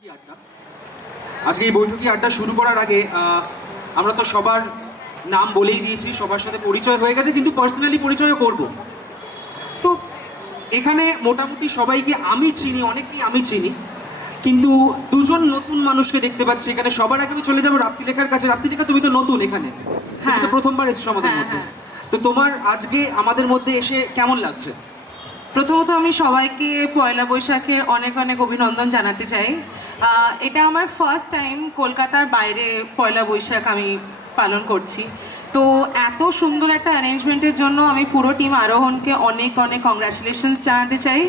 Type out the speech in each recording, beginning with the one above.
বৈঠকি আড্ডা। আজকে এই বৈঠকি আড্ডা শুরু করার আগে আমরা তো সবার নাম বলেই দিয়েছি, সবার সাথে পরিচয় হয়ে গেছে, কিন্তু পার্সোনালি পরিচয়ও করব। তো এখানে মোটামুটি সবাইকে আমি চিনি, অনেকেই আমি চিনি, কিন্তু দুজন নতুন মানুষকে দেখতে পাচ্ছি এখানে। সবার আগে আমি চলে যাবো রাপ্তিলেখার কাছে। রাপ্তিলেখা, তুমি তো নতুন এখানে, তুমি তো প্রথমবার এসেছো আমাদের মধ্যে। তো তোমার আজকে আমাদের মধ্যে এসে কেমন লাগছে? প্রথমত আমি সবাইকে পয়লা বৈশাখের অনেক অনেক অভিনন্দন জানাতে চাই। এটা আমার ফার্স্ট টাইম কলকাতার বাইরে পয়লা বৈশাখ আমি পালন করছি। তো এত সুন্দর একটা অ্যারেঞ্জমেন্টের জন্য আমি পুরো টিম আরোহণকে অনেক অনেক কংগ্রাচুলেশনস জানাতে চাই।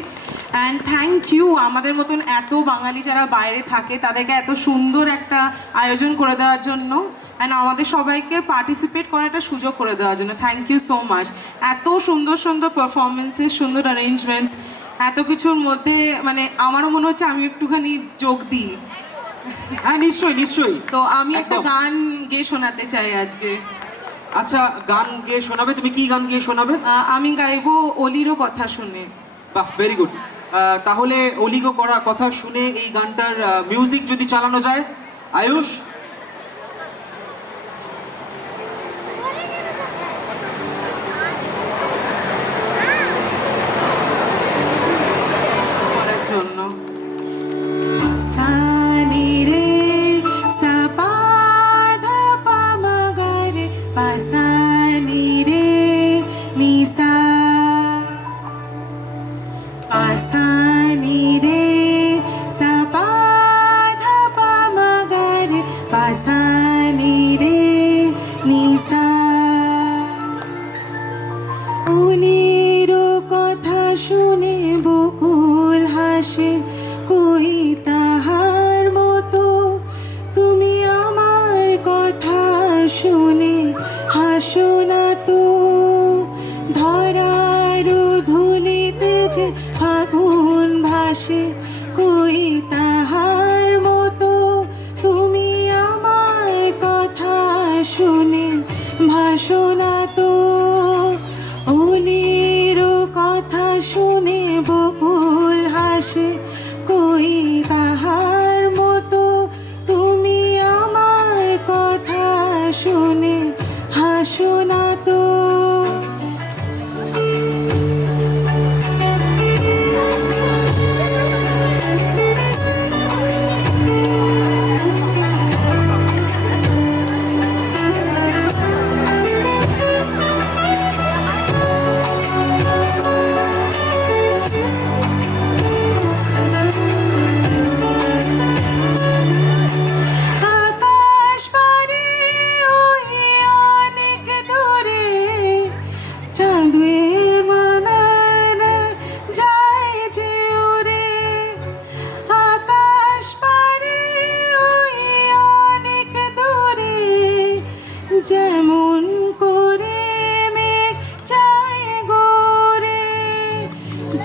অ্যান্ড থ্যাংক ইউ আমাদের মতন এত বাঙালি যারা বাইরে থাকে তাদেরকে এত সুন্দর একটা আয়োজন করে দেওয়ার জন্য, অ্যান্ড আমাদের সবাইকে পার্টিসিপেট করার একটা সুযোগ করে দেওয়ার জন্য থ্যাংক ইউ সো মাচ। এত সুন্দর সুন্দর পারফরমেন্সেস, সুন্দর অ্যারেঞ্জমেন্টস, এত কিছুর মধ্যে মানে আমারও মনে হচ্ছে আমি একটুখানি যোগ দিই। হ্যাঁ, নিশ্চয়ই নিশ্চয়ই। তো আমি একটা গান গেয়ে শোনাতে চাই আজকে। আচ্ছা, গান গেয়ে শোনাবে? তুমি কি গান গেয়ে শোনাবে? আমি গাইবো অলিরও কথা শুনে। বাহ, ভেরি গুড। তাহলে অলিগো করা কথা শুনে এই গানটার মিউজিক যদি চালানো যায়। আয়ুষ, করার জন্য সানি রে সা পা ধা পা মা গা রে পা সা নি রে নি সা পা সা নি রে সা পা ধা পা মা গা রে পা সা নি রে নি সা। অলিরও কথা শুনে বকুল হাসে, কই তাহার মতো তুমি আমার কথা শুনে হাসো না তো। ধরার ধুলিতে যে ফাগুন ভাসে, কই তাহার মতো তুমি আমার কথা শুনে ভাসো না তো। অলিরও কথা শুনে বকুল হাসে, কই তাহার মতো তুমি আমার কথা শুনে হাসো না তো। আকাশ পারে ওই অনেক দূরে, চাঁদের মানানা যায় যে উড়ে। আকাশ পারে ওই অনেক দূরে, যেমন করে মেঘ যায় গোরে,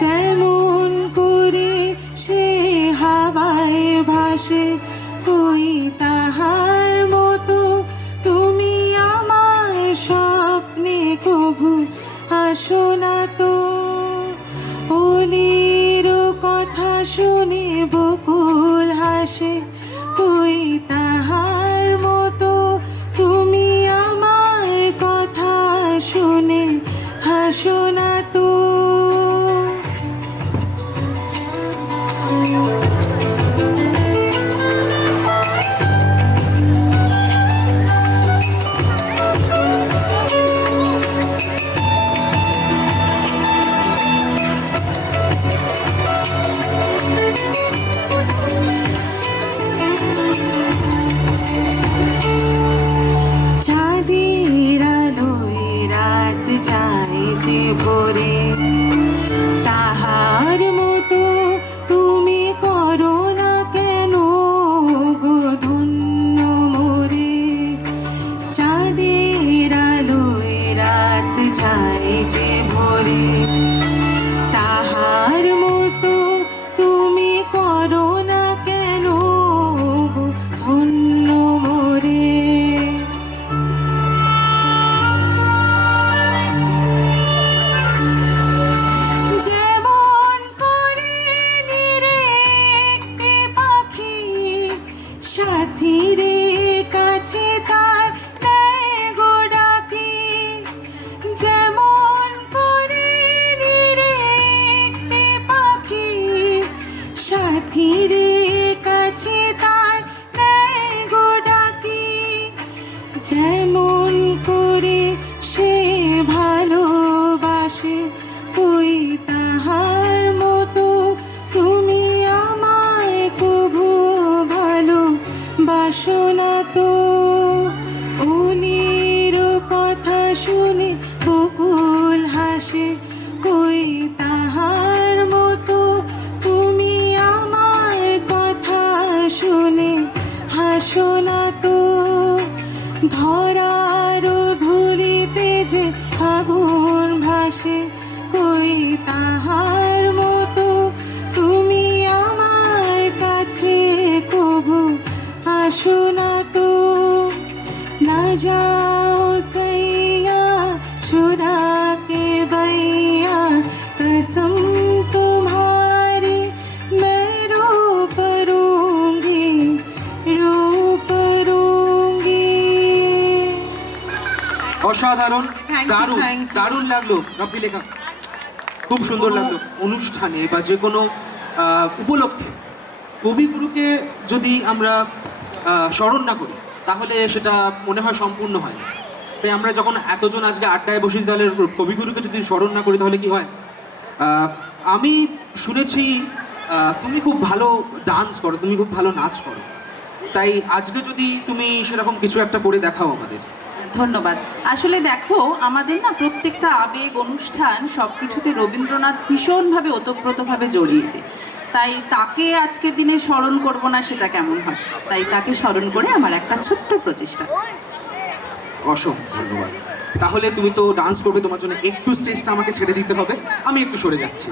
যেমন করে সে হাওয়ায় ভাসে, কই তাহার মতো তুমি আমার স্বপ্নে কভু আসো না তো। অলিরও কথা শুনে বকুল হাসে, কই তাহার মতো তুমি আমার কথা শুনে হাসো না তো। সাথীরে কাছে তার নেয় গো ডাকি, যেমন করে নিরে একটি পাখি। সাথীরে কাছে তার নেয় গো ডাকি, যেমন করে সে ভালোবাসে, ওই তাহার মতো তুমি আমায় কভু ভালোবাসো না তো। উনির কথা শুনে বকুল হাসে, ওই তাহার মতো তুমি আমার কথা শুনে হাসো না তো। ধরার ধুলিতে যে আগুন ভাসে, কই তাহার মতো তুমি আমার কাছে কভু আসো না তো। না যাও সैया छुरा के बैया, कसम तुम्हारी मैं रो परूंगी, रो परूंगी। অসাধারণ, Thank you, দারুণ thank you. দারুণ লাগলো রাব্দি লেখা, খুব সুন্দর লাগলো। অনুষ্ঠানে বা যে কোনো উপলক্ষে কবিগুরুকে যদি আমরা স্মরণ না করি তাহলে সেটা মনে হয় সম্পূর্ণ হয় না। তাই আমরা যখন এতজন আজকে আড্ডায় বসেছি, তাহলে কবিগুরুকে যদি স্মরণ না করি তাহলে কি হয়? আমি শুনেছি তুমি খুব ভালো ডান্স করো, তুমি খুব ভালো নাচ করো, তাই আজকে যদি তুমি সেরকম কিছু একটা করে দেখাও আমাদের। ধন্যবাদ। আসলে দেখো, আমাদের না প্রত্যেকটা আবেগ অনুষ্ঠান সব কিছুতে রবীন্দ্রনাথ ভীষণভাবে ওতপ্রোতভাবে জড়িয়ে দেয়। তাই তাকে আজকের দিনে স্মরণ করব না, সেটা কেমন হয়? তাই তাকে স্মরণ করে আমার একটা ছোট্ট প্রচেষ্টা। অসংখ্য ধন্যবাদ। তাহলে তুমি তো ডান্স করবে, তোমার জন্য একটু স্টেজটা আমাকে ছেড়ে দিতে হবে, আমি একটু সরে যাচ্ছি।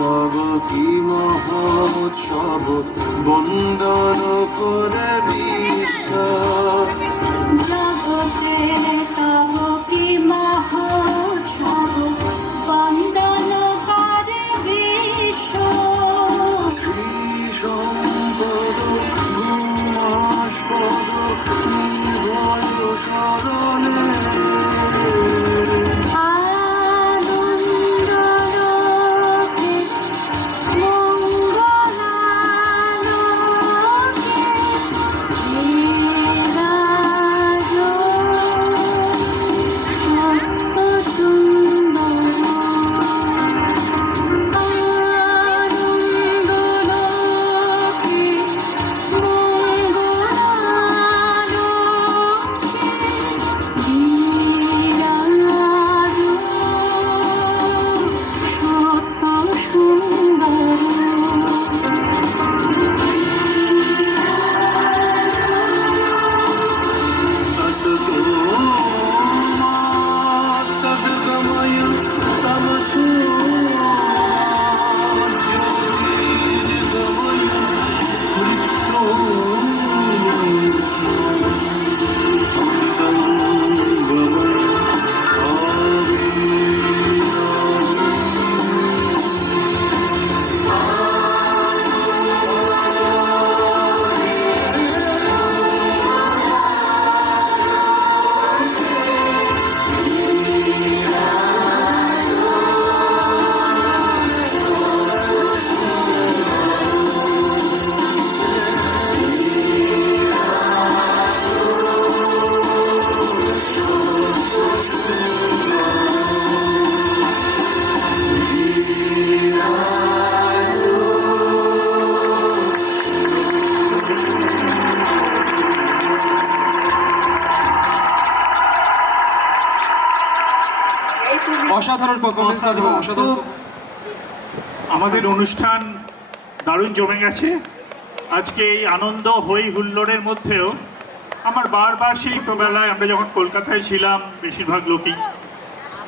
তব কি মহোৎসব বন্দন করে বিশ্ব জগতে তব কি মহোৎসব বন্দন করে বিশ্ব শ্রী শঙ্কর ভূমাস্পদ নির্ভয় শরণে অসাধারণ পারফরমেন্স এবং অসাধারণ। আমাদের অনুষ্ঠান দারুণ জমে গেছে। আজকে এই আনন্দ হই হুল্লোড়ের মধ্যেও আমার বারবার সেই বেলায় আমরা যখন কলকাতায় ছিলাম বেশিরভাগ লোকই,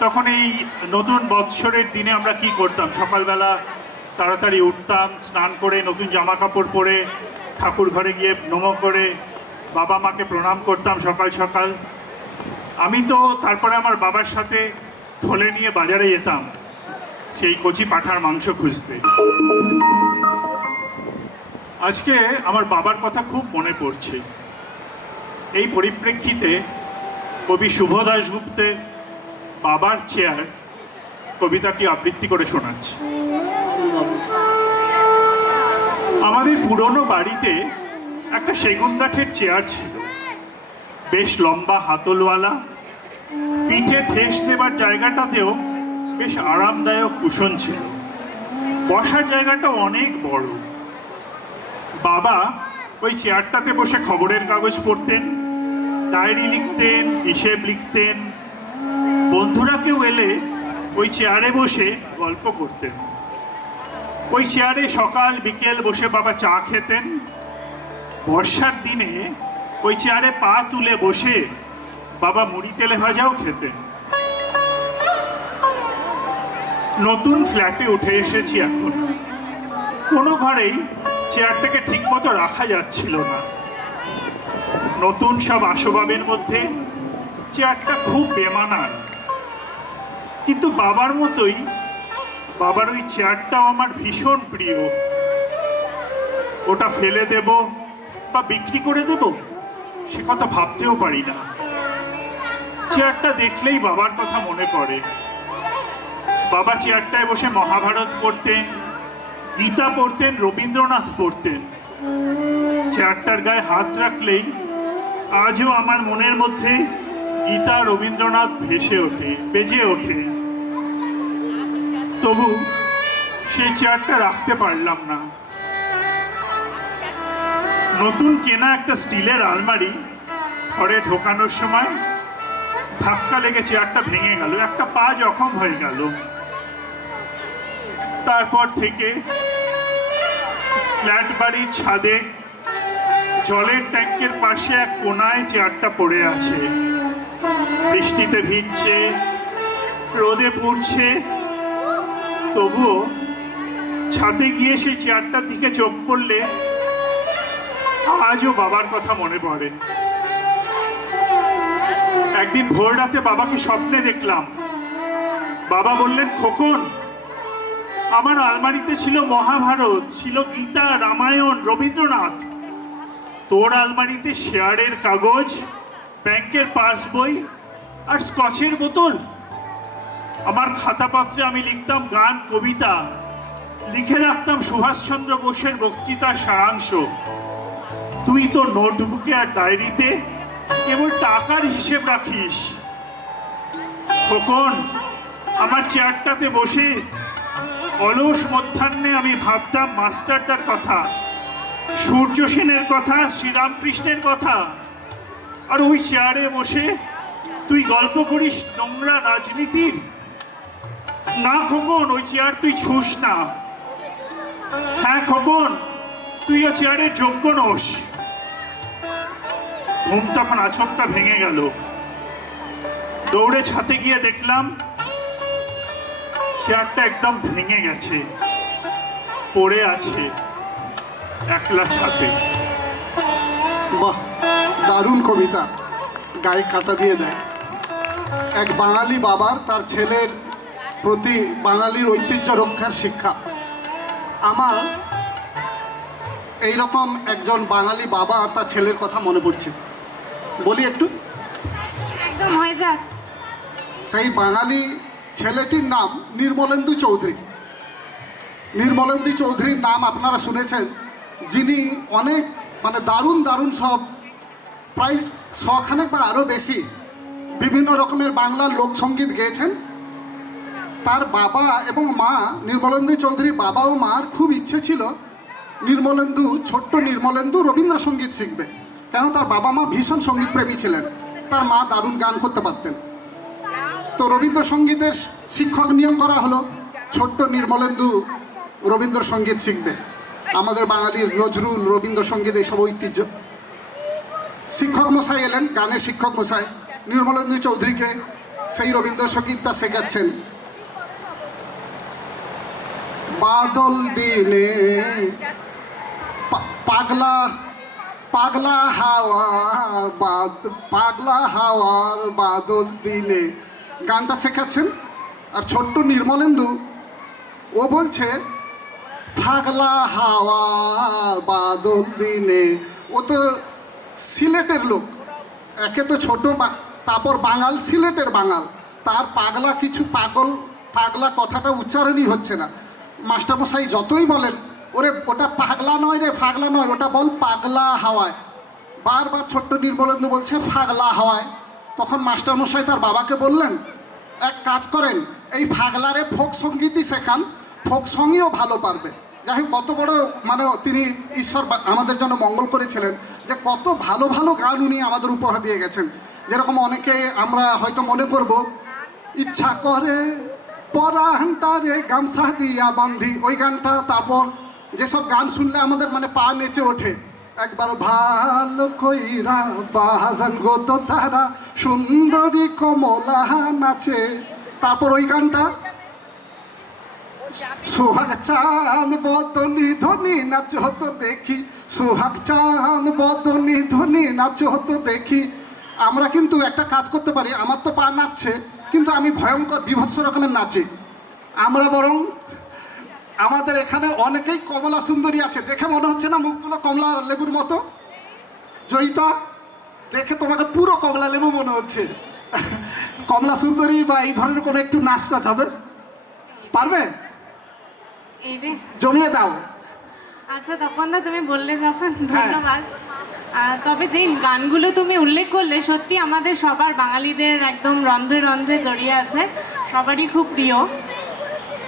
তখন এই নতুন বৎসরের দিনে আমরা কি করতাম, সকালবেলা তাড়াতাড়ি উঠতাম, স্নান করে নতুন জামা কাপড় পরে ঠাকুর ঘরে গিয়ে নমো করে বাবা মাকে প্রণাম করতাম সকাল সকাল। আমি তো তারপরে আমার বাবার সাথে থলে নিয়ে বাজারে যেতাম সেই কচি পাঁঠার মাংস খুঁজতে। আজকে আমার বাবার কথা খুব মনে পড়ছে। এই পরিপ্রেক্ষিতে কবি শুভ দাশগুপ্তের বাবার চেয়ার কবিতাটি আবৃত্তি করে শোনাচ্ছি। আমাদের পুরনো বাড়িতে একটা সেগুন কাঠের চেয়ার ছিল, বেশ লম্বা হাতলওয়ালা, পিঠে ঠেস দেবার জায়গাটাতেও বেশ আরামদায়ক কুশন ছিল, বসার জায়গাটা অনেক বড়। বাবা ওই চেয়ারটাতে বসে খবরের কাগজ পড়তেন, ডায়েরি লিখতেন, হিসেব লিখতেন। বন্ধুরা কেউ এলে ওই চেয়ারে বসে গল্প করতেন। ওই চেয়ারে সকাল বিকেল বসে বাবা চা খেতেন। বর্ষার দিনে ওই চেয়ারে পা তুলে বসে বাবা মুড়ি তেলে ভাজাও খেতেন। নতুন ফ্ল্যাটে উঠে এসেছি এখন, কোনো ঘরেই চেয়ারটাকে ঠিক মতো রাখা যাচ্ছিল না। নতুন সব আসবাবের মধ্যে চেয়ারটা খুব বেমানান, কিন্তু বাবার মতোই বাবার ওই চেয়ারটাও আমার ভীষণ প্রিয়। ওটা ফেলে দেব বা বিক্রি করে দেব সে কথা ভাবতেও পারি না। চেয়ারটা দেখলেই বাবার কথা মনে পড়ে। বাবা চেয়ারটায় বসে মহাভারত পড়তেন, গীতা পড়তেন, রবীন্দ্রনাথ পড়তেন। চেয়ারটার গায়ে হাত রাখলেই আজও আমার মনের মধ্যে গীতা রবীন্দ্রনাথ বেজে ওঠে। তবু সেই চেয়ারটা রাখতে পারলাম না। নতুন কেনা একটা স্টিলের আলমারি ঘরে ঢোকানোর সময় ধাক্কা লেগে চেয়ারটা ভেঙে গেল, একটা পা জখম হয়ে গেল। তারপর থেকে ফ্ল্যাট বাড়ির ছাদে জলের ট্যাঙ্কের পাশে এক কোনায় চেয়ারটা পড়ে আছে। বৃষ্টিতে ভিজছে, রোদে পুড়ছে, তবুও ছাদে গিয়ে সেই চেয়ারটার দিকে চোখ পড়লে আজও বাবার কথা মনে পড়ে। একদিন ভোর রাতে বাবাকে স্বপ্নে দেখলাম। বাবা বললেন, খোকন, আমার আলমারিতে ছিল মহাভারত, ছিল গীতা, রামায়ণ, রবীন্দ্রনাথ। তোর আলমারিতে শেয়ারের কাগজ, ব্যাংকের পাসবই আর স্কচের বোতল। আমার খাতাপত্রে আমি লিখতাম গান, কবিতা, লিখে রাখতাম সুভাষচন্দ্র বোসের বক্তৃতার সারাংশ। তুই তো নোটবুকে আর ডায়েরিতে কেবল টাকার হিসেব রাখিস। খোকন, আমার চেয়ারটাতে বসে অলস মধ্যাহ্নে আমি ভাবতাম মাস্টারদার কথা, সূর্য সেনের কথা, শ্রীরামকৃষ্ণের কথা। আর ওই চেয়ারে বসে তুই গল্প করিস নোংরা রাজনীতির। না খোকন, ওই চেয়ার তুই ছুস না। হ্যাঁ খোকন, তুই ও চেয়ারের যোগ্য নোস। ঘুম তখন আচমকা ভেঙে গেল। দৌড়ে ছাদে গিয়ে দেখলাম চেয়ারটা একদম ভেঙে গেছে, পড়ে আছে একলা ছাদে। বাহ, দারুণ কবিতা, গায়ে কাটা দিয়ে দেয়। এক বাঙালি বাবার তার ছেলের প্রতি বাঙালির ঐতিহ্য রক্ষার শিক্ষা। আমার এইরকম একজন বাঙালি বাবা আর তার ছেলের কথা মনে পড়ছে, বলি একটু। একদম হয়ে যাক। সেই বাঙালি ছেলেটির নাম নির্মলেন্দু চৌধুরী। নির্মলেন্দু চৌধুরীর নাম আপনারা শুনেছেন, যিনি অনেক দারুণ দারুণ সব প্রায় 100 বা আরও বেশি বিভিন্ন রকমের বাংলার লোকসঙ্গীত গেয়েছেন। তার বাবা এবং মা, নির্মলেন্দু চৌধুরীর বাবা ও মার খুব ইচ্ছে ছিল ছোট্ট নির্মলেন্দু রবীন্দ্রসঙ্গীত শিখবে, কেন তার বাবা মা ভীষণ সঙ্গীতপ্রেমী ছিলেন। তার মা দারুণ গান করতে পারতেন। তো রবীন্দ্রসঙ্গীতের শিক্ষক নিয়োগ করা হলো। ছোট্ট নির্মলেন্দু রবীন্দ্রসঙ্গীত শিখবে, আমাদের বাঙালির নজরুল, রবীন্দ্রসঙ্গীত এইসব ঐতিহ্য। শিক্ষক মশাই এলেন, গানের শিক্ষক মশাই নির্মলেন্দু চৌধুরীকে সেই রবীন্দ্রসঙ্গীতটা শেখাচ্ছেন। বাদল দিনে পাগলা পাগলা পাগলা হাওয়ার বাদল দিনে গানটা শেখাচ্ছেন। আর ছোট্ট নির্মলেন্দু ও বলছে পাগলা হাওয়ার বাদল দিনে। ও তো সিলেটের লোক, একে তো ছোট, তারপর বাঙাল, সিলেটের বাঙাল, তার পাগলা কিছু পাগলা কথাটা উচ্চারণই হচ্ছে না। মাস্টারমশাই যতই বলেন ওরে ওটা পাগলা নয় রে, ফাগলা নয়, ওটা বল পাগলা হাওয়ায়। বারবার ছোট্ট নির্মলেন্দু বলছে পাগলা হাওয়ায়। তখন মাস্টারমশাই তার বাবাকে বললেন, এক কাজ করেন, এই ফাগলারে ফোক সঙ্গীতই শেখান, ফোক সঙ্গীও ভালো পারবে। যাই হোক, কত বড় মানে তিনি ঈশ্বর আমাদের জন্য মঙ্গল করেছিলেন যে কত ভালো ভালো গান উনি আমাদের উপহার দিয়ে গেছেন। যেরকম অনেকে আমরা হয়তো মনে করব, ইচ্ছা করে পরাহানটারে গামছা দিয়া বান্ধি, ওই গানটা। তারপর যেসব গান শুনলে আমাদের মানে পা নেচে ওঠে, একবার ভালো কইরা বাজান গো তো তারা সুন্দরী কমলা নাচে। তারপর ওই গানটা, সোহাগ চাঁদ বদনি ধনি নাচ হতো দেখি, সোহাগ চাঁদ বদনি ধনি নাচ হতো দেখি। আমরা কিন্তু একটা কাজ করতে পারি, আমার তো পা নাচছে কিন্তু আমি ভয়ঙ্কর বিভৎস রকমের নাচি। আমরা বরং আমাদের এখানে অনেকেই কমলা সুন্দরী আছে, দেখে মনে হচ্ছে না মুখগুলো কমলা লেবুর মতো? জয়িতা, দেখে তোমাকে পুরো কমলা লেবু মনে হচ্ছে। কমলা সুন্দরী বা এই ধরনের কোনো একটু নাচ টাচ হবে, পারবে? জমিয়ে দাও। আচ্ছা তপন দা, তুমি বললে যখন, ধন্যবাদ। তবে যেই গানগুলো তুমি উল্লেখ করলে সত্যি আমাদের সবার বাঙালিদের একদম রন্ধ্রে রন্ধ্রে জড়িয়ে আছে, সবারই খুব প্রিয়।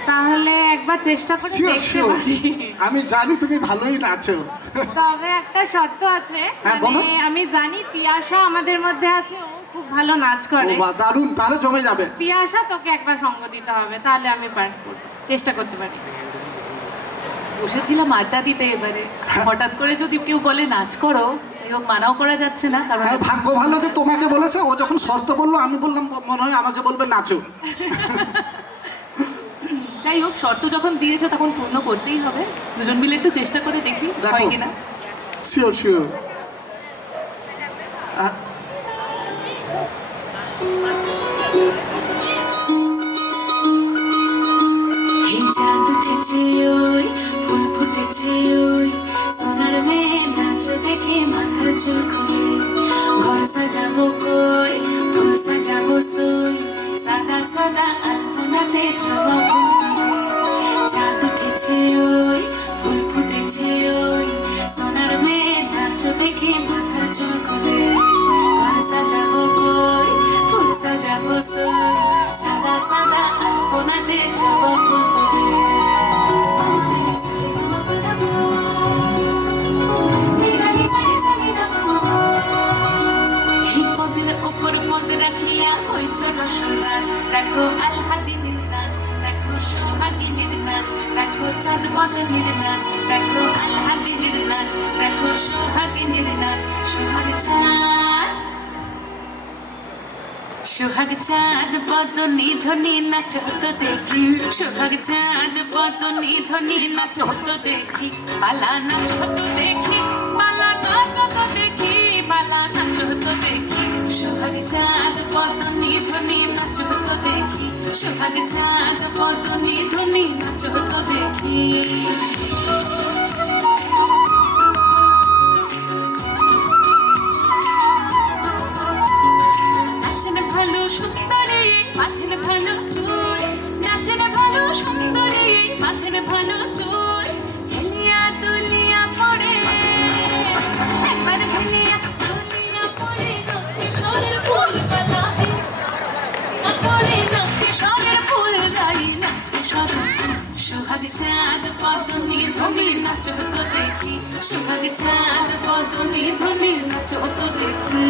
তাহলে একবার চেষ্টা করে Sure, দেখতে sure. পারি। আমি জানি তুমি ভালোই নাচো। তবে একটা শর্ত আছে, হ্যাঁ, বলো। মানে আমি জানি তিয়াশা আমাদের মধ্যে আছে, ও খুব ভালো নাচ করে। ও বাহ, দারুণ, তাহলে জমে যাবে। তিয়াশা, তোকে একবার সঙ্গ দিতে হবে, তাহলে আমি চেষ্টা করতে পারি। বসেছিলাম আড্ডা দিতে, এবারে হঠাৎ করে যদি কেউ বলে নাচ করো, যাই হোক মানাও করা যাচ্ছে না, কারণ হ্যাঁ, ভাগ্য ভালো যে তোমাকে বলেছে। ও যখন শর্ত বললো আমি বললাম মনে হয় আমাকে বলবে নাচো। যাই হোক শর্ত যখন দিয়েছে তখন পূর্ণ করতেই হবে। দুজন মিলে একটু চেষ্টা করে দেখি দেখো। হয় কিনা। Sure sure. এই চাঁদ উঠেছে ওই, ফুল ফুটেছে ওই, সোনার মেয়ে নাচ দেখে মাথার চুল খুলে। ঘর সাজাবো কই, ফুল সাজাবো সই, সাদা সাদা আলপনাতে জবা ফুল তুলে। চাঁদ উঠেছে ওই, ফুল ফুটেছে ওই, সোনার মেয়ে নাচ দেখে মাথার চুল খুলে। ঘর সাজাবো কই, ফুল সাজাবো সই, সাদা সাদা আলপনাতে জবা ফুল তুলে। এই পদের ওপর পদ রাখিয়া হইছ রসনাজ, দেখো আলহাদিনের নাচ, দেখো সোহাগিনীর নাচ, দেখো চাঁদ বদনীর নাচ, দেখো আলহাদিনের নাচ, দেখো সোহাগিনীর নাচ। সোহাগ চাঁদ, সোহাগ চাঁদ বদনী ধ্বনি নাচ হতো দেখি, সোহাগ চাঁদ বদনী ধ্বনি নাচ হতো দেখি। পালা নাচ হতো দেখি, পালা নাচ হতো দেখি, পালা নাচ হতো দেখি। সোহাগ চাঁদ বদনী ধ্বনি নাচ হতো দেখি, সোহাগ চাঁদ বদনী ধ্বনি নাচ হতো দেখি। নাচেন ভালো সুন্দরী, মাথেন ভালো চুল, নাচেন ভালো সুন্দরী, মাথেন ভালো চুল। হেলিয়া দুলিয়া পড়ে, একবার হেলিয়া দুলিয়া পড়ে, নক্কেশ্বরের ফুল বালাই পড়ে, নক্কেশ্বরের ফুল গাই, নক্কেশ্বরের ফুল। সোহাগ চাঁদ বদনী ধ্বনি নাচ হতো দেখি, সোহাগ চাঁদ বদনী ধ্বনি নাচ হতো দেখি।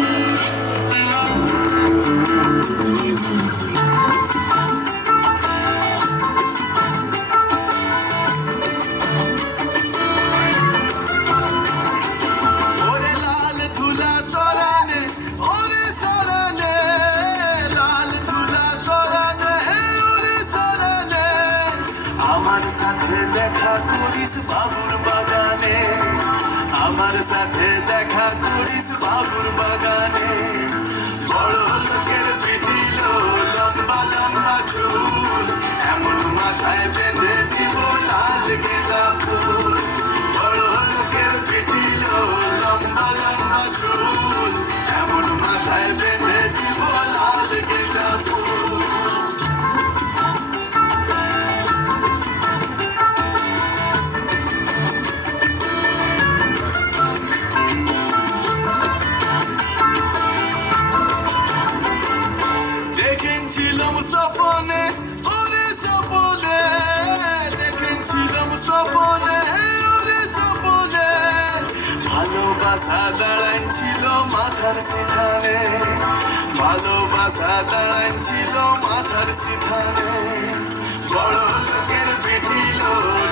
আশা দাঁড়াইছিল মাথার সিধানে বড় লোকের বেটিল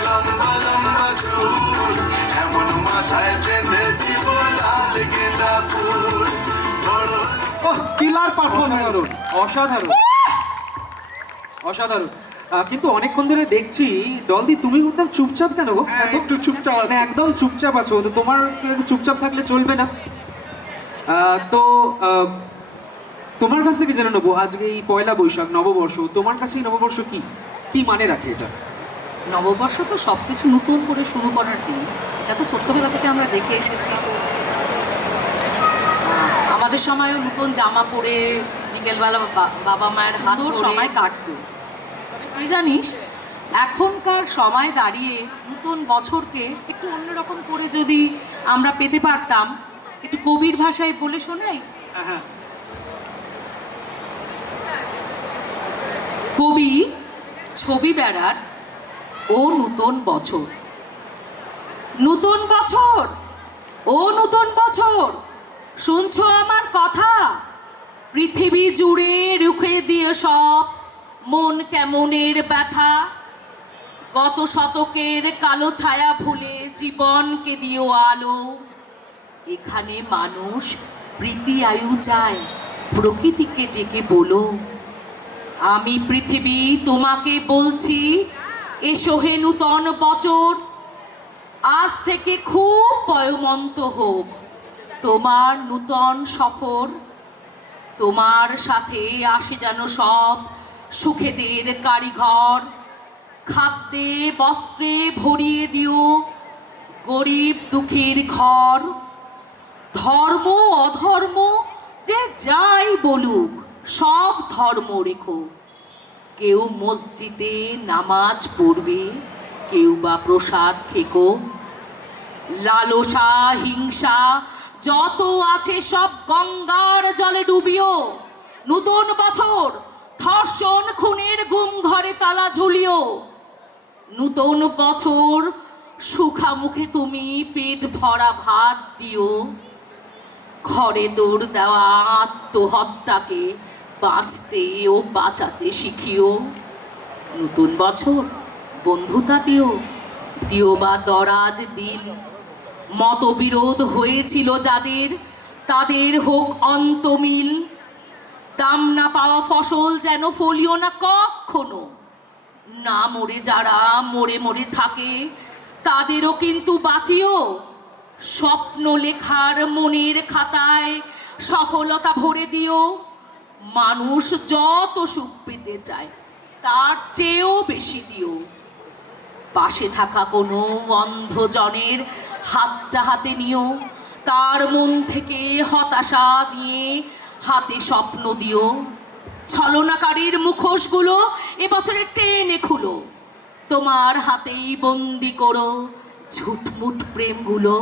লম্বা লম্বা চুল এমন মাথায় বেঁধে দিব লাল গেঁদা ফুল বড় ওহ কিলার পারফরমেন্স। অসাধারণ অসাধারণ অসাধারণ। কিন্তু অনেকক্ষণ ধরে দেখছি ডলদি তুমি একদম চুপচাপ কেন গো? হ্যাঁ, একটু চুপচাপ মানে আছে। একদম চুপচাপ আছো, তো তোমার চুপচাপ থাকলে চলবে না। তো তোমার কাছ থেকে জেনে নেবো, আজকে এই পয়লা বৈশাখ নববর্ষ, তোমার কাছে এই নববর্ষ কি কি মানে রাখে এটা? নববর্ষ তো সব কিছু নতুন করে শুরু করার দিন। এটা তো ছোট্টবেলা থেকে আমরা দেখে এসেছি। আমাদের সময়ও নতুন জামা পরে বিকেলবেলা বাবা মায়ের হাত সময় কাটতো। তুই জানিস এখনকার সময় দাঁড়িয়ে নতুন বছরকে একটু অন্যরকম করে যদি আমরা পেতে পারতাম, একটু কবির ভাষায় বলে শোনাই। হ্যাঁ কবি ছবি বেড়ার ও নতুন বছর, নতুন বছর, ও নতুন বছর, শুনছো আমার কথা? পৃথিবী জুড়ে রুখে দিয়ে সব মন কেমনের ব্যথা, গত শতকের কালো ছায়া ভুলে জীবনকে দিও আলো। এখানে মানুষ প্রীতি আয়ু চায়, প্রকৃতিকে ডেকে বলো, আমি পৃথিবী তোমাকে বলছি, এসো হে নূতন বছর। আজ থেকে খুব পয়মন্ত হোক তোমার নূতন সফর। তোমার সাথে আসে যেন সব সুখেদের কারিঘর, খাদ্যে বস্ত্রে ভরিয়ে দিও গরিব দুঃখীর ঘর। ধর্ম অধর্ম যে যাই বলুক সব ধর্ম রেখো, কেউ মসজিদে নামাজ পড়বে, কেউ বা প্রসাদ খেকো। লালসা হিংসা যত আছে সব গঙ্গার জলে ডুবিও। নতুন বছর ধর্ষণ খুনের গুম ঘরে তালা ঝুলিও। নতুন বছর সুখা মুখে তুমি পেট ভরা ভাত দিও। ঘরে দৌড় দেওয়া আত্মহত্যাকে বাঁচতে ও বাঁচাতে শিখিও। নতুন বছর বন্ধুতা দিও, দিও বা দরাজ দিল। মতবিরোধ হয়েছিল যাদের, তাদের হোক অন্তমিল। দাম না পাওয়া ফসল যেন ফলিও না কখনো। না মরে যারা মরে মরে থাকে, তাদেরও কিন্তু বাঁচিও। স্বপ্ন লেখার মনের খাতায় সফলতা ভরে দিও। মানুষ যত সুখ পেতে চায় তার চেয়েও বেশি দিও। পাশে থাকা কোনো অন্ধজনের হাতটা হাতে নিও। তার মন থেকে হতাশা দিয়ে হাতে স্বপ্ন দিও। ছলনাকারীর মুখোশগুলো এবছরে টেনে খুলো। তোমার হাতেই বন্দি করো ঝুটমুট প্রেমগুলো।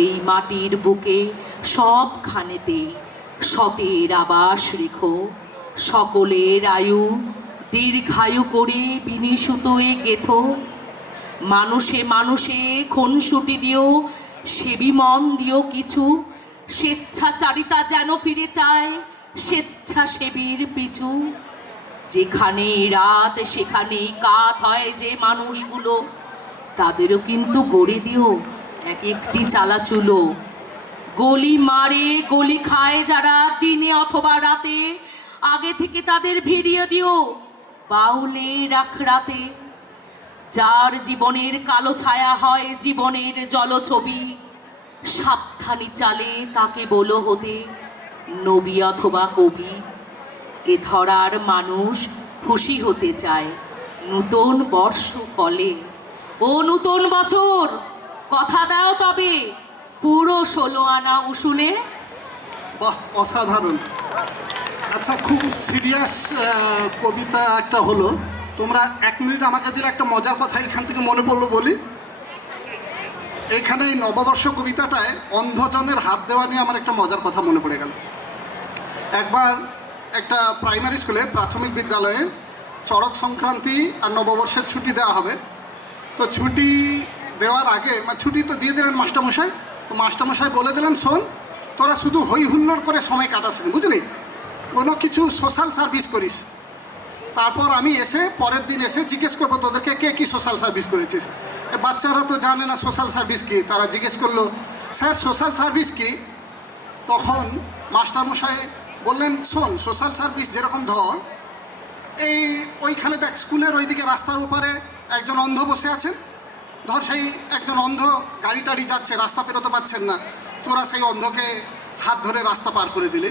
এই মাটির বুকে সবখানেতে সতের আবাস রেখো। সকলের আয়ু দীর্ঘায়ু করে বিনিশুতোয় গেথো। মানুষে মানুষে খুনসুটি দিও, সেবী মন দিও কিছু। স্বেচ্ছাচারিতা যেন ফিরে চায় স্বেচ্ছাসেবীর পিছু। যেখানে রাত সেখানেই কাত হয় যে মানুষগুলো, তাদেরও কিন্তু গড়ে দিও এক একটি চালাচুলো। গলি মারে গলি খায় যারা দিনে অথবা রাতে, আগে থেকে তাদের ভিড়িয়ে দিও বাউলে রাখরাতে। যার জীবনের কালো ছায়া হয় জীবনের জলছবি, সাবধানী চালে তাকে বলো হতে নবী অথবা কবি। এ ধরার মানুষ খুশি হতে চায় নূতন বর্ষ ফলে। ও নূতন বছর কথা দাও তবে পুরো 16 আনা উসুলে। বাহ, অসাধারণ। আচ্ছা, খুব সিরিয়াস কবিতা একটা হলো। তোমরা 1 মিনিট আমাকে দিলে একটা মজার কথা এখান থেকে মনে পড়লো বলি। এখানে এই নববর্ষ কবিতাটায় অন্ধজনের হাত দেওয়া নিয়ে আমার একটা মজার কথা মনে পড়ে গেল। একবার একটা প্রাইমারি স্কুলে, প্রাথমিক বিদ্যালয়ে চড়ক সংক্রান্তি আর নববর্ষের ছুটি দেওয়া হবে। তো ছুটি দেওয়ার আগে, ছুটি তো দিয়ে দিলেন মাস্টারমশাই। তো মাস্টারমশাই বলে দিলেন, শোন তোরা শুধু হই হুল্লোড় করে সময় কাটাস, বুঝলি? কোনো কিছু সোশ্যাল সার্ভিস করিস, তারপর আমি এসে পরের দিন এসে জিজ্ঞেস করবো তোদেরকে কে কী সোশ্যাল সার্ভিস করেছিস। বাচ্চারা তো জানে না সোশ্যাল সার্ভিস কী, তারা জিজ্ঞেস করলো স্যার সোশ্যাল সার্ভিস কী। তখন মাস্টারমশাই বললেন শোন, সোশ্যাল সার্ভিস যেরকম ধর এই ওইখানে দেখ স্কুলের ওইদিকে রাস্তার উপরে একজন অন্ধ বসে আছেন, ধর সেই একজন অন্ধ গাড়ি টাড়ি যাচ্ছে, রাস্তা পেরোতে পারছেন না, তোরা সেই অন্ধকে হাত ধরে রাস্তা পার করে দিলে,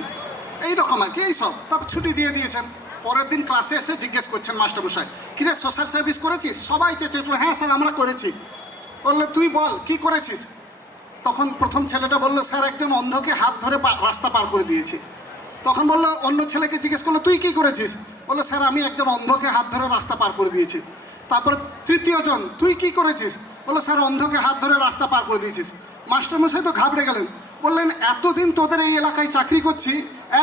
এইরকম আর কি, এইসব। তারপর ছুটি দিয়ে দিয়েছেন। পরের দিন ক্লাসে এসে জিজ্ঞেস করছেন মাস্টারমশাই, কিরে সোশ্যাল সার্ভিস করেছিস? সবাই চেঁচে উঠলো হ্যাঁ স্যার আমরা করেছি। বললো তুই বল কী করেছিস। তখন প্রথম ছেলেটা বললো স্যার একজন অন্ধকে হাত ধরে রাস্তা পার করে দিয়েছি। তখন বললো, অন্য ছেলেকে জিজ্ঞেস করলো তুই কী করেছিস? বললো স্যার আমি একজন অন্ধকে হাত ধরে রাস্তা পার করে দিয়েছি। তারপরে তৃতীয় জন, তুই কী করেছিস? বললো স্যার অন্ধকে হাত ধরে রাস্তা পার করে দিয়েছিস। মাস্টারমশাই তো ঘাবড়ে গেলেন, বললেন এতদিন তোদের এই এলাকায় চাকরি করছি,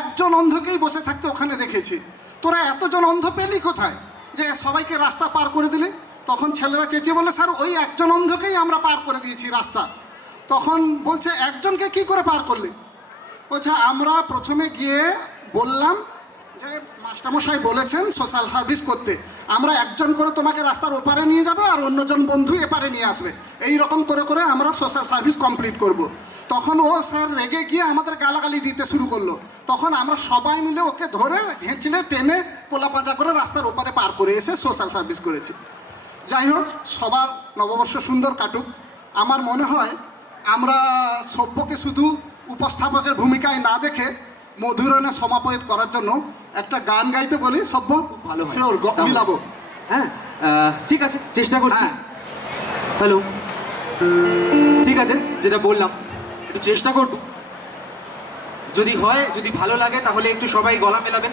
একজন অন্ধকেই বসে থাকতে ওখানে দেখেছি, তোরা এতজন অন্ধ পেলি কোথায় যে সবাইকে রাস্তা পার করে দিলি? তখন ছেলেরা চেঁচিয়ে বললো স্যার ওই একজন অন্ধকেই আমরা পার করে দিয়েছি রাস্তা। তখন বলছে একজনকে কি করে পার করলি? বলছে আমরা প্রথমে গিয়ে বললাম যে মাস্টারমশাই বলেছেন সোশ্যাল সার্ভিস করতে, আমরা একজন করে তোমাকে রাস্তার ওপারে নিয়ে যাবো আর অন্যজন বন্ধু এপারে নিয়ে আসবে, এই রকম করে করে আমরা সোশ্যাল সার্ভিস কমপ্লিট করব। তখন ও স্যার রেগে গিয়ে আমাদের গালাগালি দিতে শুরু করলো। তখন আমরা সবাই মিলে ওকে ধরে হেঁচড়ে টেনে কোলাপাজা করে রাস্তার ওপারে পার করে এসে সোশ্যাল সার্ভিস করেছি। যাই হোক, সবার নববর্ষ সুন্দর কাটুক। আমার মনে হয় আমরা সভ্যকে শুধু উপস্থাপকের ভূমিকায় না দেখে মধুরণে সমাপয়িত করার জন্য একটা গান গাইতে বলি। সভ্য ভালো হয়। শিওর মিলাবো। হ্যাঁ ঠিক আছে, চেষ্টা করছি। হ্যাঁ। হ্যালো, ঠিক আছে, যেটা বললাম একটু চেষ্টা করব, যদি হয়, যদি ভালো লাগে তাহলে একটু সবাই গলা মেলাবেন।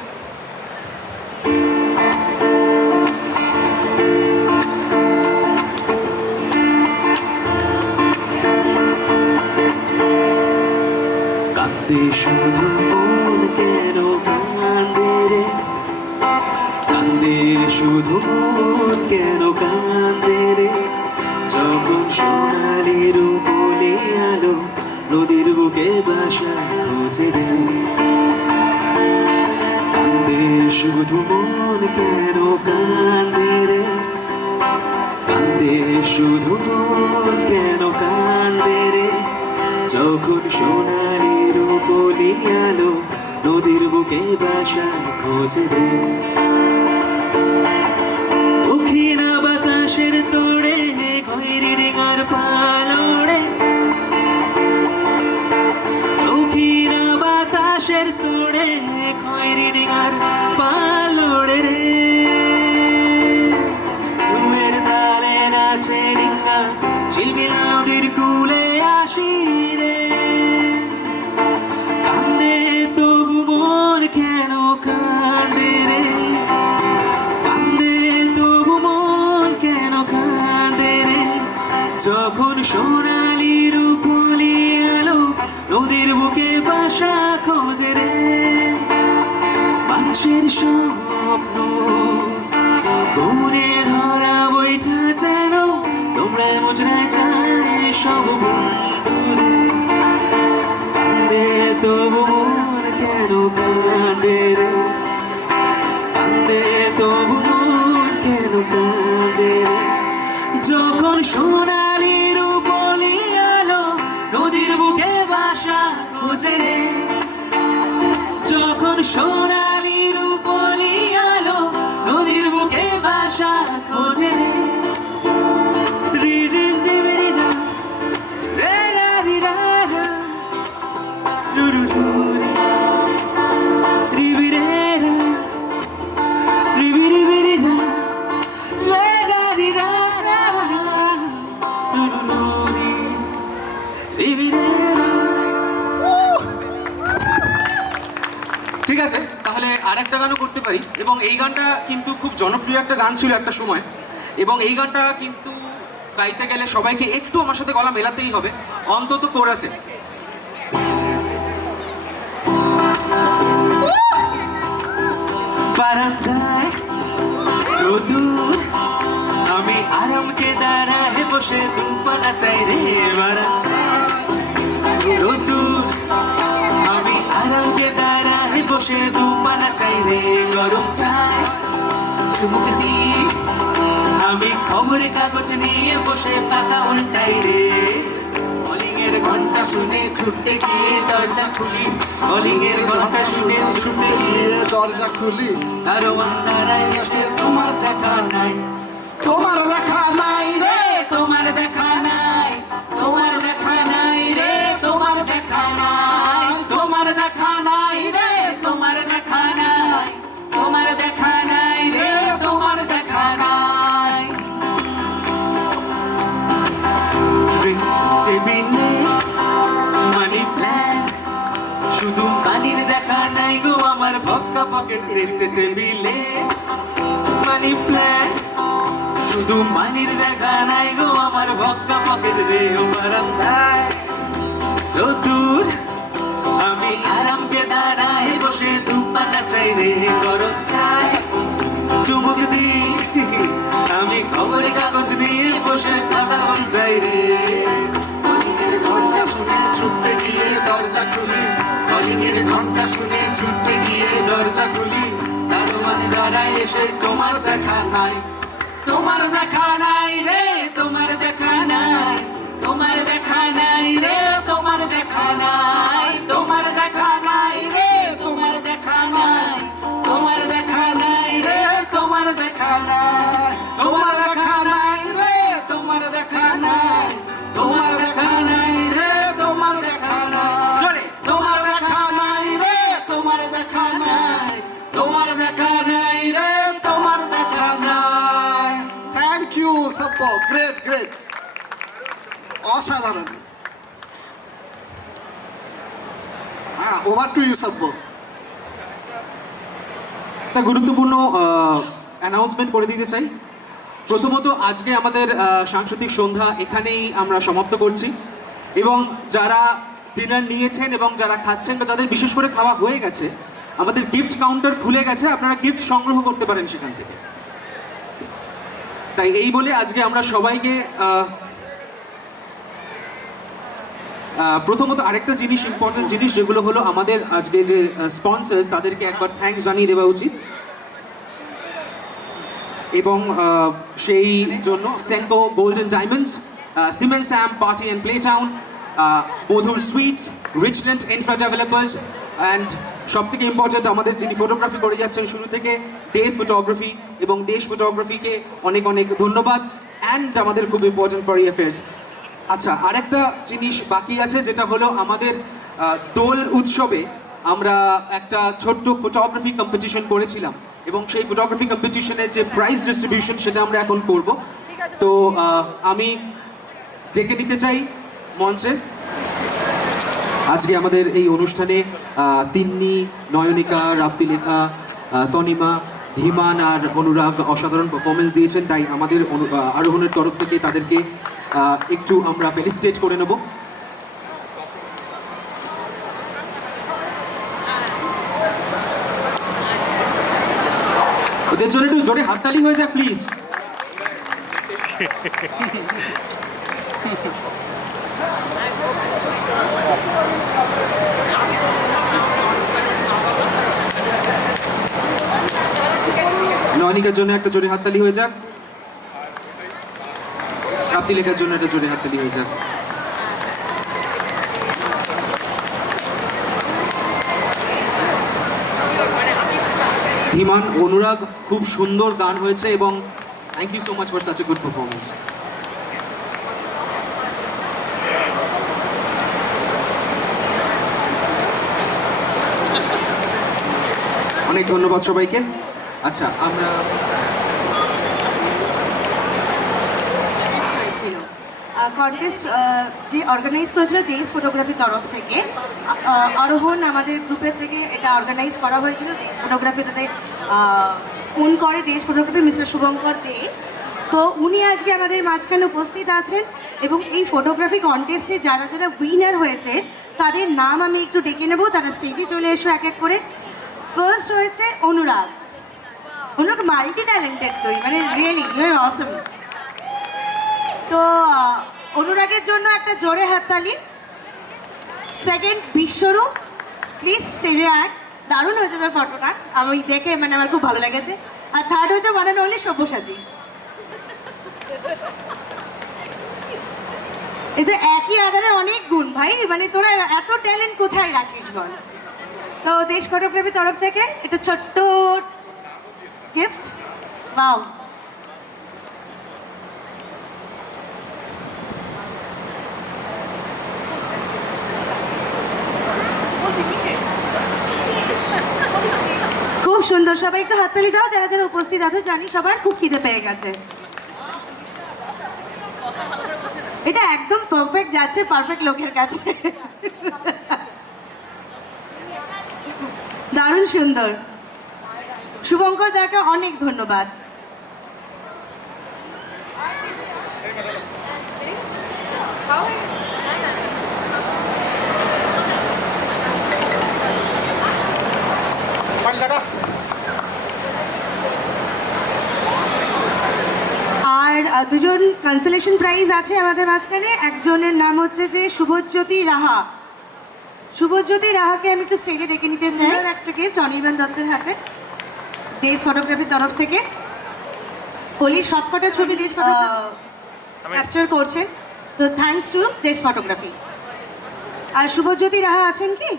কান্দে শুধু মন কেন কান্দে রে, কান্দে শুধু মন কেন কান্দে রে, যখন সোনালি রূপলি আলো নদীর বুকে বাসা খোঁজে রে। কান্দে শুধু মন কেন কান্দে রে, কান্দে শুধু মন কেন কান্দে রে, যখন সোনালি রূপলি আলো নদীর বুকে বাসা খোঁজে রে। দক্ষিণা বাতাসের তোড়ে খয়েরি ডিঙার পালড়ে, দক্ষিণা বাতাসের তোড়ে খয়েরি ডিঙার পালড়ে রে। ঢেউয়ের তালে নাচে ডিঙ্গা ঝিলমিল নদীর কূলে আসি রে। কান্দে তবু মন কেন কান্দে রে, কান্দে তবু মন কেন কান্দে রে, যখন সোনালি রূপলি আলো নদীর বুকে বাসা খোঁজে রে। মানুষের স্বপ্ন গৌনে ধরা বইটা যেন তোমরা মুজরা যায় সব বন্ধুরে। কান্দে তবু মন কেন কান্দে রে, কান্দে তবু মন কেন কান্দে রে, যখন সোনালি রূপলি আলো নদীর বুকে বাসা খোঁজে রে, যখন সোনালি রূপলি আলো নদীর বুকে বাসা খোঁজে রে। রি রি রি রি রা, রে রা রি রা রা, রু রু রু রি, রি বি রে রা, রি বি রি রা, রে রা রি রা রা রা রা, রু রু রু রি, রি বি রে রা। ঠিক আছে, তাহলে আরেকটা গানও করতে পারি। এবং এই গানটা কিন্তু খুব জনপ্রিয় একটা গান ছিল একটা সময়, এবং এই গানটা কিন্তু গাইতে গেলে সবাইকে একটু আমার সাথে গলা মেলাতেই হবে, অন্তত কোরাসে। বারান্দায় রোদুর, আমি আরামকে দাঁড়ায় বসে দুপানা চাই রে। বারান্দায় রোদুর, আমি আরামকে দাঁড়ায় বসে দুপানা পানা চাই রে গরম চাই চুমুক দি আমি খবরের কাগজ নিয়ে বসে পাতা উল্টাই রে কলিং এর ঘন্টা শুনে ছুটে গিয়ে দরজা খুলি কলিং এর ঘন্টা শুনে ছুটে গিয়ে দরজা খুলি দারোয়ান দাঁড়ায় আছে তোমার দেখা নাই তোমার দেখা নাই রে তোমার দেখা নাই তোমার দেখা নাই রে তোমার দেখা নাই তোমার দেখা নাই রে তোমার দেখা নাই তোমার দেখা নাই রে তোমার দেখা নাই টেবিলে মানি প্ল্যান শুধু পানির দেখা নাই গো আমার ভক্কা পকেট রেস্ট টেবিলে মানি প্ল্যান শুধু মানির দেখা নাই গো আমার ভক্কা পকেট রে ও বারান্দায় দূর আমি আরামকে দাঁড়ায় বসে দুপাটা চাই রে গরম চাই চুমুক দি আমি খবরের কাগজ নিয়ে বসে কথা চাই রে কলিংয়ের ঘন্টা শুনে ছুটতে গিয়ে দরজা খুলি কলিংয়ের ঘন্টা শুনে ছুটে গিয়ে দরজা খুলি দারোয়ান দাঁড়ায় এসে তোমার দেখা নাই তোমার দেখা নাই রে তোমার দেখা নাই তোমার দেখা নাই রে তোমার দেখা নাই তোমার দেখা নাই রে তোমার দেখা নাই তোমার দেখা নাই রে তোমার দেখা নাই তোমার দেখা নাই রে তোমার দেখা নাই তোমার দেখা নাই রে তোমার দেখা নাই তোমার দেখা নাই রে তোমার দেখা নাই তোমার দেখা নাই রে তোমার দেখা নাই thank you Shaiva great great অসাধারণ হ্যাঁ ওভার টু ইউ সব্য একটা গুরুত্বপূর্ণ অ্যানাউন্সমেন্ট করে দিতে চাই। প্রথমত আজকে আমাদের সাংস্কৃতিক সন্ধ্যা এখানেই আমরা সমাপ্ত করছি এবং যারা ডিনার নিয়েছেন এবং যারা খাচ্ছেন বা যাদের বিশেষ করে খাওয়া হয়ে গেছে আমাদের গিফট কাউন্টার খুলে গেছে, আপনারা গিফট সংগ্রহ করতে পারেন সেখান থেকে। তাই এই বলে আজকে আমরা সবাইকে প্রথমত আরেকটা জিনিস, ইম্পর্টেন্ট জিনিস, যেগুলো হলো আমাদের আজকে যে স্পন্সর্স তাদেরকে একবার থ্যাঙ্কস জানিয়ে দেওয়া উচিত এবং সেই জন্য Senco golden diamonds, cement Sam party and play town, Madhur sweets, Richland infra developers and সব থেকে ইম্পর্টেন্ট আমাদের যিনি ফটোগ্রাফি করে যাচ্ছেন শুরু থেকে দেশ ফটোগ্রাফি, এবং দেশ ফটোগ্রাফিকে অনেক অনেক ধন্যবাদ। অ্যান্ড আমাদের খুব ইম্পর্টেন্ট ফর অ্যাফেয়ার্স। আচ্ছা, আরেকটা জিনিস বাকি আছে, যেটা হলো আমাদের দোল উৎসবে আমরা একটা ছোট্ট ফটোগ্রাফি কম্পিটিশন করেছিলাম এবং সেই ফটোগ্রাফি কম্পিটিশনের যে প্রাইজ ডিস্ট্রিবিউশন সেটা আমরা এখন করব। তো আমি ডেকে নিতে চাই মঞ্চে আজকে আমাদের এই অনুষ্ঠানে তিন্নি, নয়নিকা, রাপ্তিলেখা, তনিমা, ধীমান আর অনুরাগ অসাধারণ পারফরমেন্স দিয়েছেন। তাই আমাদের আরোহণের তরফ থেকে তাদেরকে একটু আমরা ফেলিসিটেট করে নেব। ওদের জন্য একটু জোরে হাততালি হয়ে যাক প্লিজ। নয়নিকার জন্য একটা জোরে হাততালি হয়ে যাক, রাপ্তিলেখার জন্য একটা জোরে হাততালি হয়ে যাক। ধীমান, অনুরাগ, খুব সুন্দর গান হয়েছে এবং thank you so much for such a good performance. অনেক ধন্যবাদ সবাইকে। আচ্ছা, আমরা কন্টেস্ট যে অর্গানাইজ করেছিল দেশ ফটোগ্রাফির তরফ থেকে, আরোহণ আমাদের গ্রুপের থেকে এটা অর্গানাইজ করা হয়েছিল। দেশ ফটোগ্রাফিটাতে ওন করে দেশ ফটোগ্রাফি মিস্টার শুভঙ্কর দে। তো উনি আজকে আমাদের মাঝখানে উপস্থিত আছেন এবং এই ফটোগ্রাফি কন্টেস্টে যারা যারা উইনার হয়েছে তাদের নাম আমি একটু ডেকে নেব। তারা স্টেজে চলে এসো এক এক করে। ফার্স্ট হয়েছে অনুরাগ। অনুরাগ মাল্টি ট্যালেন্টেড, তো মানে রিয়েলি ইউ আর অসম। তো অনুরাগের জন্য একটা জোরে হাততালি। সেকেন্ড বিশ্বরূপ, প্লিজ স্টেজে আয়। দারুণ হয়েছে তার ফটোটা। আমি দেখে মানে আমার খুব ভালো লেগেছে। আর থার্ড হচ্ছে ওয়ান অ্যান্ড অনলি সব্যসাচী। এতে একই আধারে অনেক গুণ ভাই, মানে তোরা এত ট্যালেন্ট কোথায় রাখিস বল। তো দেশ ফটোগ্রাফির তরফ থেকে এটা ছোট্ট গিফট। ওয়াও, খুব সুন্দর। সবাই একটু হাততালি দাও যারা যারা উপস্থিত আছো, জানি সবার খুব খিদে পেয়ে গেছে। এটা একদম পারফেক্ট যাচ্ছে পারফেক্ট লোকের কাছে। দারুণ সুন্দর। শুভঙ্কর দাকে অনেক ধন্যবাদ। আর দুজন কনসোলেশন প্রাইজ আছে আমাদের মাঝখানে। একজনের নাম হচ্ছে যে শুভজ্যোতি রাহা। শুভজ্যোতি রাহাকে আমি একটু স্টেজে ডেকে নিতে চাই। একটা গিফট অনির্বাণ দত্তের হাতে দেশ ফটোগ্রাফির তরফ থেকে। হোলির সবকটা ছবি দেশ ক্যাপচার করছেন, তো থ্যাঙ্কস টু দেশ ফটোগ্রাফি। আর শুভজ্যোতি রাহা আছেন কি?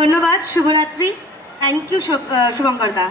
ধন্যবাদ, শুভরাত্রি। Thank you Shubhankar the.